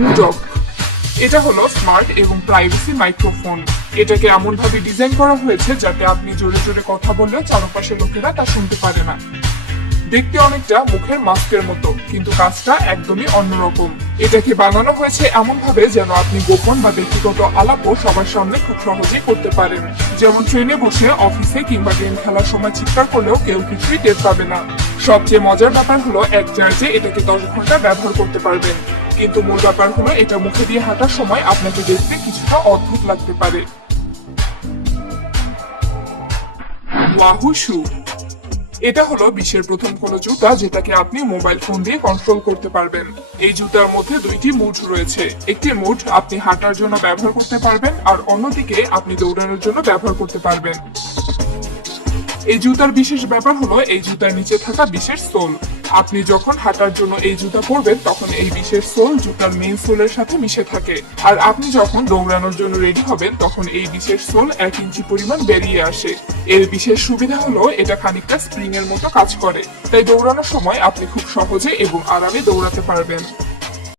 মুডক এটা হলো স্মার্ট এবং প্রাইভেসি মাইক্রোফোন এটাকে এমন ভাবে ডিজাইন করা হয়েছে যাতে আপনি জোরে জোরে কথা বললেও চারপাশের লোকেরা তা শুনতে পারে না। দেখতে অনেকটা মুখের মাস্কের মতো, কিন্তু কাজটা একদমই অন্যরকম। এটাকে বানানো হয়েছে এমন ভাবে যেন আপনি গোপন বা ব্যক্তিগত আলাপও সবার সামনে খুব সহজেই করতে পারেন। যেমন ট্রেনে বসে, অফিসে কিংবা গেম খেলার সময় চিৎকার করলেও কেউ কিছুই টের পাবে না। সবচেয়ে মজার ব্যাপার হলো এক চার্জে এটাকে দশ ঘণ্টা ব্যবহার করতে পারবেন। কিন্তু মূল ব্যাপার হলো এটা মুখে দিয়ে হাঁটার সময় আপনাকে দেখতে কিছুটা অদ্ভুত লাগতে পারে। ওয়াহু শু। এটা হলো বিশ্বের প্রথম কোনো জুতা যেটাকে আপনি মোবাইল ফোন দিয়ে কন্ট্রোল করতে পারবেন। এই জুতার মধ্যে দুইটি মুড রয়েছে। একটি মুড আপনি হাঁটার জন্য ব্যবহার করতে পারবেন আর অন্যদিকে আপনি দৌড়ানোর জন্য ব্যবহার করতে পারবেন। এই জুতার বিশেষ ব্যাপার হলো এই জুতার নিচে থাকা বিশেষ সোল। আপনি যখন হাঁটার জন্য এই জুতা পরবেন, তখন এই বিশেষ সোল জুতার মেইন সোলের সাথে মিশে থাকে। আর আপনি যখন দৌড়ানোর জন্য রেডি হবেন, তখন এই বিশেষ সোল এক ইঞ্চি পরিমাণ বেরিয়ে আসে। এর বিশেষ সুবিধা হলো এটা খানিকটা স্প্রিং এর মতো কাজ করে। তাই দৌড়ানোর সময় আপনি খুব সহজে এবং আরামে দৌড়াতে পারবেন।